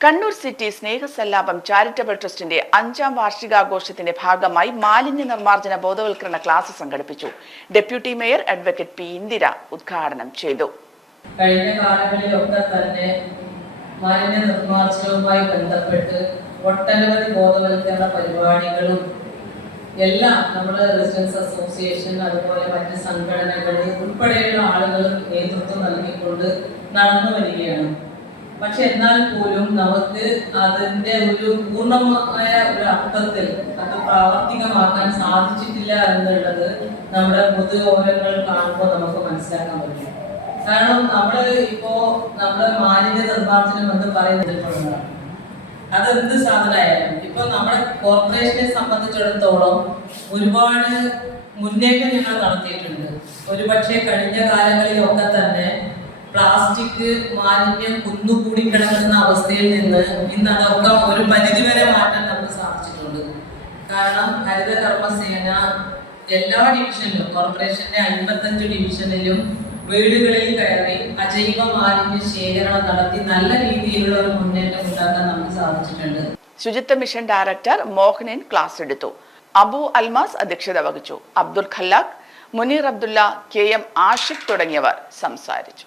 Kannur city സ്നേഹസല്ലാപം charitable ട്രസ്റ്റിന്റെ അഞ്ചാം വാർഷികാഘോഷത്തിന്റെ ഭാഗമായി മാലിന്യ നിർമ്മാർജന ബോധവൽക്കരണ ക്ലാസ് സംഘടിപ്പിച്ചു. Deputy mayor advocate P Indira ഉദ്ഘാടനം ചെയ്തു. കഴിഞ്ഞ കാലങ്ങളിലൊക്കെ തന്നെ മാലിന്യ നിർമ്മാർജനവുമായി ബന്ധപ്പെട്ട് ഒട്ടനവധി ബോധവൽക്കരണ പരിപാടികളും എല്ലാം നമ്മുടെ റെസിഡൻസ് അസോസിയേഷൻ അതുപോലെ മറ്റ് സംഘടനകൾ ഉൾപ്പെടെയുള്ള ആളുകളും നേതൃത്വം നൽകിക്കൊണ്ട് നടന്നു വരികയാണ് പക്ഷെ എന്നാൽ പോലും നമുക്ക് അതിന്റെ ഒരു പൂർണമായ ഒരു അർത്ഥത്തിൽ അത് പ്രാവർത്തികമാക്കാൻ സാധിച്ചിട്ടില്ല എന്നുള്ളത് നമ്മുടെ പൊതുയോജനങ്ങൾ കാണുമ്പോൾ നമുക്ക് മനസ്സിലാക്കാൻ പറ്റും. കാരണം നമ്മൾ ഇപ്പോ നമ്മുടെ മാലിന്യ നിർമ്മാർജനം എന്ന് പറയുന്നത് അതെന്ത് സാധനമായാലും ഇപ്പൊ നമ്മുടെ കോർപ്പറേഷനെ സംബന്ധിച്ചിടത്തോളം ഒരുപാട് മുന്നേറ്റം ഞങ്ങൾ നടത്തിയിട്ടുണ്ട്. ഒരുപക്ഷെ കഴിഞ്ഞ കാലങ്ങളിലൊക്കെ തന്നെ പ്ലാസ്റ്റിക് മാലിന്യം കുന്നുകൂടി കിടക്കുന്ന അവസ്ഥയിൽ നിന്ന് ഇന്ന് അതൊക്കെ ഒരു പരിധിവരെ മാറ്റാൻ നമുക്ക് സാധിച്ചിട്ടുണ്ട്. കാരണം ഹരിത കർമ്മസേന എല്ലാ ഡിവിഷനിലും കോർപ്പറേഷന്റെ അൻപത്തഞ്ച് ഡിവിഷനിലും വീടുകളിൽ കയറി അജൈവ മാലിന്യ ശേഖരണം നടത്തി നല്ല രീതിയിലുള്ള ഒരു മുന്നേറ്റം ഉണ്ടാക്കാൻ നമുക്ക് സാധിച്ചിട്ടുണ്ട്. ശുചിത്വ മിഷൻ ഡയറക്ടർ മോഹനൻ ക്ലാസ് എടുത്തു. അബു അൽമാസ് അധ്യക്ഷത വഹിച്ചു. അബ്ദുൽ ഖല്ലാഖ് മുനീർ അബ്ദുള്ള കെ എം ആഷിഖ് തുടങ്ങിയവർ സംസാരിച്ചു.